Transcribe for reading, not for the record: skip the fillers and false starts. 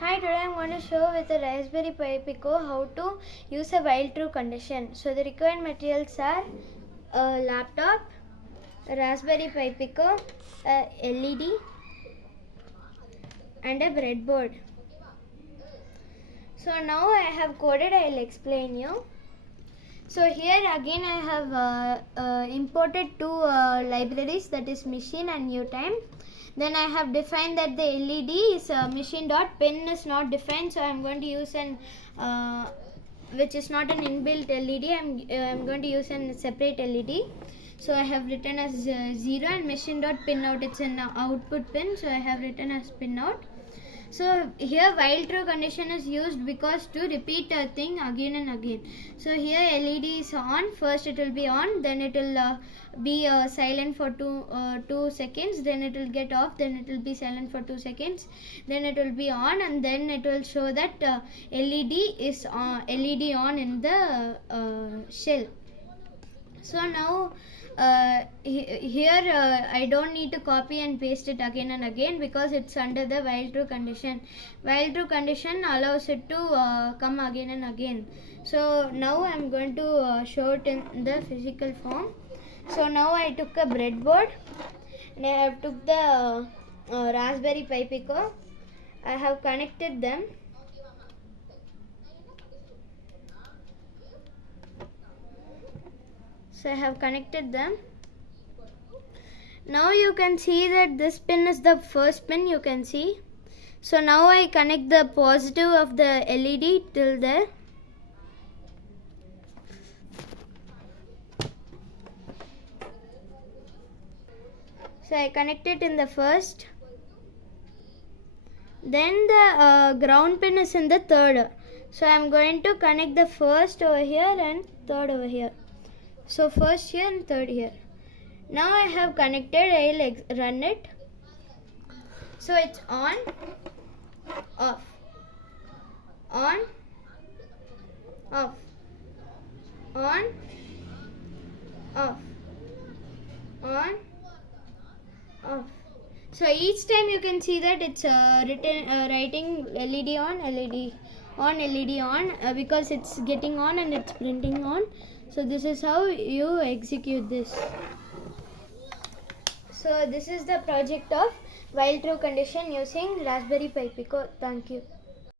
Hi, today I am going to show with a Raspberry Pi Pico how to use a while true condition. So the required materials are a laptop, a Raspberry Pi Pico, a LED and a breadboard. So now I have coded, I will explain you. So here again I have imported two libraries, that is machine and new time. Then I have defined that the LED is machine.pin is not defined, so I am going to use an which is not an inbuilt LED. I am going to use a separate LED. So I have written as 0 and machine.pinout, it's an output pin, so I have written as pinout. So here while true condition is used because to repeat a thing again and again. So here LED is on, first it will be on, then it will be silent for 2 seconds, then it will get off, then it will be silent for 2 seconds, then it will be on, and then it will show that LED is on, LED on in the shell. So now here I don't need to copy and paste it again and again because it's under the while true condition. While true condition allows it to come again and again. So now I'm going to show it in the physical form. So now I took a breadboard and I have took the Raspberry Pi Pico. I have connected them. So I have connected them. Now you can see that this pin is the first pin, you can see. So now I connect the positive of the LED till there. So I connect it in the first. Then the ground pin is in the third. So I am going to connect the first over here and third over here. So first here and third here. Now I have connected, I will run it. So it's on, off, on, off, on, off, on, off. So each time you can see that it's writing LED on, LED on, LED on because it's getting on and it's printing on. So this is how you execute this. So this is the project of while true condition using Raspberry Pi Pico. Thank you.